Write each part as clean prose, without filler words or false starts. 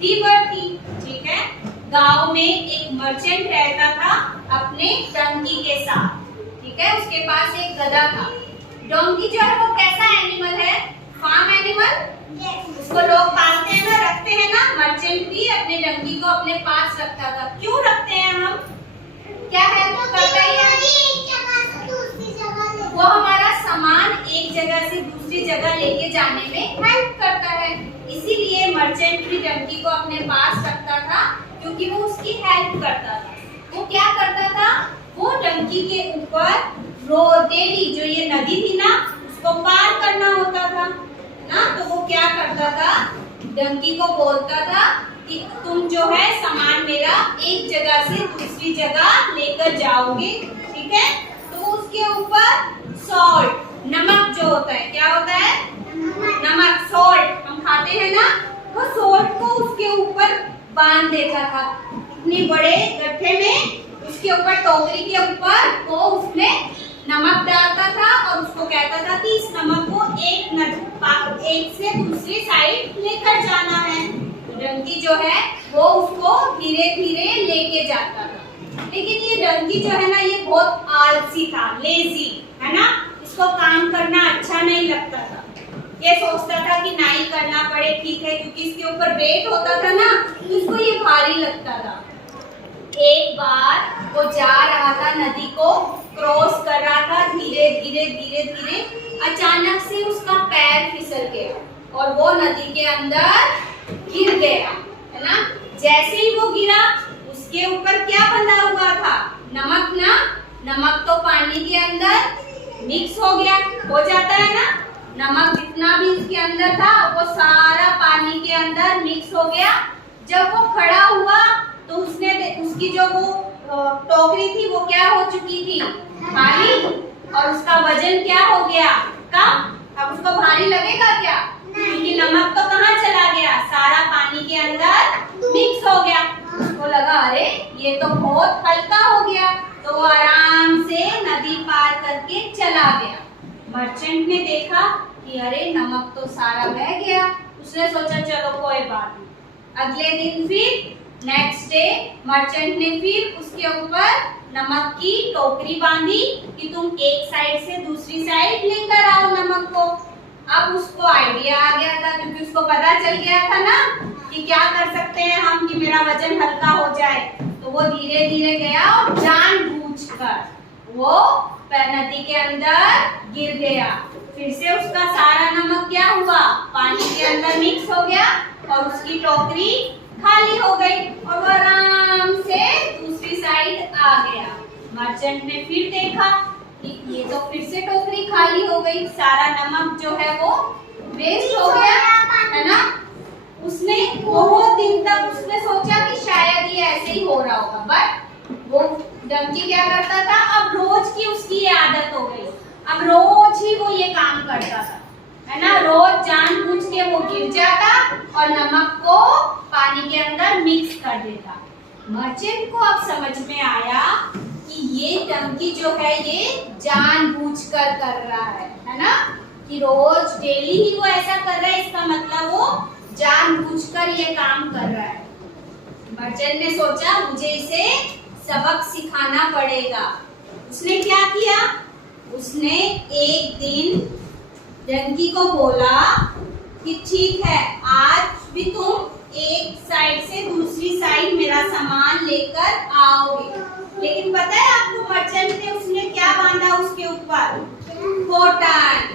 River थी। ठीक है, गांव में एक मर्चेंट रहता था अपने डंकी के साथ। ठीक है, उसके पास एक गधा था। डोंकी जो है वो कैसा एनिमल है? Farm animal. उसको लोग पालते हैं ना, रखते हैं ना। मर्चेंट भी अपने डंकी को अपने पास रखता था। क्यों रखते हैं हम? क्या है करता है? वो हमारा सामान एक जगह से दूसरी जगह लेके जाने में हेल्प करता है। इसीलिए मर्चेंट भी डंकी को अपने पास रखता था, क्योंकि वो उसकी हेल्प करता था। वो क्या करता था? वो डंकी के ऊपर डेली जो ये नदी थी ना, उसको पार करना होता था ना। तो वो क्या करता था? डंकी को बोलता था कि तुम जो है सामान मेरा एक जगह से दूसरी जगह लेकर जाओगे। ठीक है, तो उसके ऊपर सॉल्ट, नमक जो होता है, क्या होता है? नमक, सॉल्ट हम खाते हैं ना, वो सॉल्ट को उसके ऊपर बांध देता था। इतनी बड़े गड्ढे में उसके ऊपर, टोकरी के ऊपर वो उसमें नमक डालता था और उसको कहता था कि इस नमक को एक से दूसरी साइड लेकर जाना है। डंकी जो है वो उसको धीरे धीरे लेके जाता था। लेकिन ये डंकी जो है ना, ये बहुत आलसी था, लेजी है ना। इसको काम करना अच्छा नहीं लगता था। ये सोचता था कि नहीं करना पड़े, ठीक है, क्योंकि इसके ऊपर वेट होता था ना, तो इसको ये भारी लगता था। एक बार वो जा रहा था, नदी को क्रॉस कर रहा था, धीरे धीरे धीरे धीरे अचानक से उसका पैर फिसल गया और वो नदी के अंदर गिर गया, है ना। जैसे ही वो गिरा, उसके ऊपर क्या बंधा हुआ था? नमक ना। नमक तो पानी के अंदर मिक्स हो गया, हो जाता है ना। नमक जितना भी उसके अंदर था वो सारा पानी के अंदर मिक्स हो गया। जब वो खड़ा हुआ तो उसने उसकी जो वो टोकरी थी वो क्या हो चुकी थी? भारी। और उसका वजन क्या हो गया? कम। अब उसको भारी लगेगा क्या? क्योंकि नमक तो कहाँ चला गया? सारा पानी के अंदर मिक्स हो गया। उसको लगा अरे ये तो बहुत हल्का हो गया, तो वो आराम से नदी पार करके चला गया। मर्चेंट ने देखा कि अरे नमक तो सारा बह गया। उसने सोचा चलो कोई बात नहीं। अगले दिन फिर नेक्स्ट डे मर्चेंट ने फिर उसके ऊपर नमक की टोकरी बांधी कि तुम एक साइड से दूसरी साइड लेकर आओ नमक को। अब उसको आइडिया आ गया था, क्योंकि उसको पता चल गया था ना कि क्या कर सकते हैं हम कि मेरा वजन हल्का हो जाए। तो वो धीरे धीरे गया और जानबूझकर वो नदी के अंदर गिर गया। फिर से उसका सारा नमक क्या हुआ? पानी के अंदर मिक्स हो गया और उसकी टोकरी खाली हो गई और वो आराम से दूसरी साइड आ गया। मर्चेंट ने फिर देखा कि ये तो फिर से टोकरी खाली हो गई, सारा नमक जो है वो वेस्ट हो गया, है ना। उसने बहुत दिन तक उसने सोचा कि शायद ये ऐसे ही हो रहा होगा, बट वो डंकी क्या करता था? अब रोज की उसकी ये आदत हो गई, अब रोज ही वो ये काम करता था, है ना। रोज जानबूझ के वो गिर जाता और नमक को पानी के अंदर मिक्स कर देता। मर्चेंट को अब समझ में आया कि ये डंकी जो है ये जानबूझकर कर रहा है ना, कि रोज डेली ही वो ऐसा कर रहा है, इसका मतलब वो जानबूझकर ये काम कर रहा है। मर्चेंट ने सोचा मुझे इसे सबक सिखाना पड़ेगा। उसने क्या किया? उसने एक दिन डंकी को बोला कि ठीक है, आज भी तुम एक साइड से दूसरी साइड मेरा सामान लेकर आओगे। लेकिन पता है आपको मर्चेंट ने उसने क्या बांधा उसके ऊपर? कॉटन।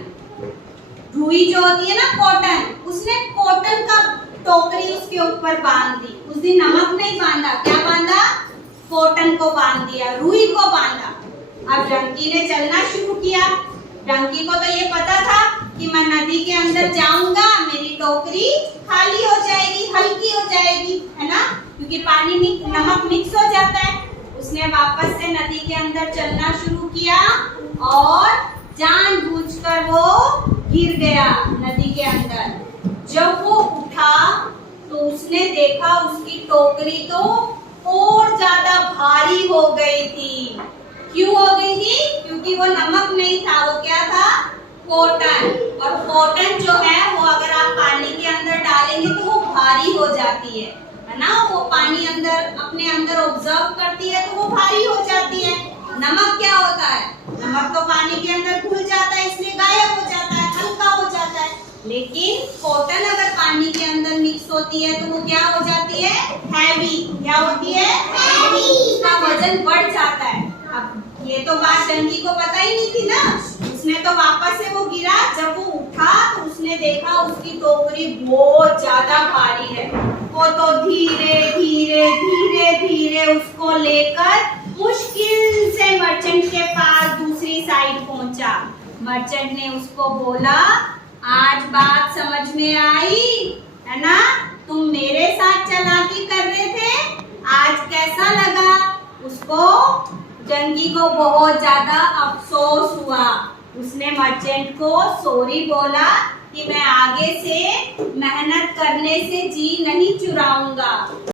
रुई जो होती है ना, कॉटन, उसने कॉटन का टोकरी उसके ऊपर बांध दी। उस दिन नमक नहीं बांधा, क्या बांधा? कॉटन को बांध दिया, रुई को बांधा। अब डंकी ने चलना शुरू किया। डंकी को तो ये पता था कि मैं नदी के अंदर जाऊंगा, मेरी टोकरी खाली हो जाएगी, हल्की हो जाएगी, है ना, क्योंकि पानी में नमक मिक्स हो जाता है। उसने वापस से नदी के अंदर चलना शुरू किया और जानबूझकर वो गिर गया नदी के अंदर। जब वो उठा तो उसने देखा उसकी टोकरी तो और ज्यादा भारी हो गई थी। क्यों हो गई थी? क्योंकि वो नमक नहीं था, वो क्या था? कॉटन। और कॉटन जो है वो अगर आप पानी के अंदर डालेंगे तो वो भारी हो जाती है ना। वो पानी अंदर अपने अंदर ऑब्जर्व करती है तो वो भारी हो जाती है। नमक क्या होता है? नमक तो पानी के अंदर घुल जाता है, इसलिए गायब हो जाता है, हल्का हो जाता है। लेकिन कॉटन अगर पानी के अंदर मिक्स होती है तो वो क्या हो जाती है? हैवी। क्या होती है? हैवी। उसका वजन बढ़ जाता है। अब ये तो बात डंकी को पता ही नहीं थी ना, उसने तो वापस से वो गिरा। जब वो उठा तो उसने देखा उसकी टोकरी बहुत ज्यादा भारी है। वो तो धीरे धीरे धीरे धीरे उसको लेकर मुश्किल से मर्चेंट के पास दूसरी साइड पहुंचा। मर्चेंट ने उसको बोला, आज बात समझ में आई है ना? तुम मेरे साथ चालाकी कर रहे थे, आज कैसा लगा? उसको डंकी को बहुत ज्यादा अफसोस हुआ। उसने मर्चेंट को सॉरी बोला कि मैं आगे से मेहनत करने से जी नहीं चुराऊंगा।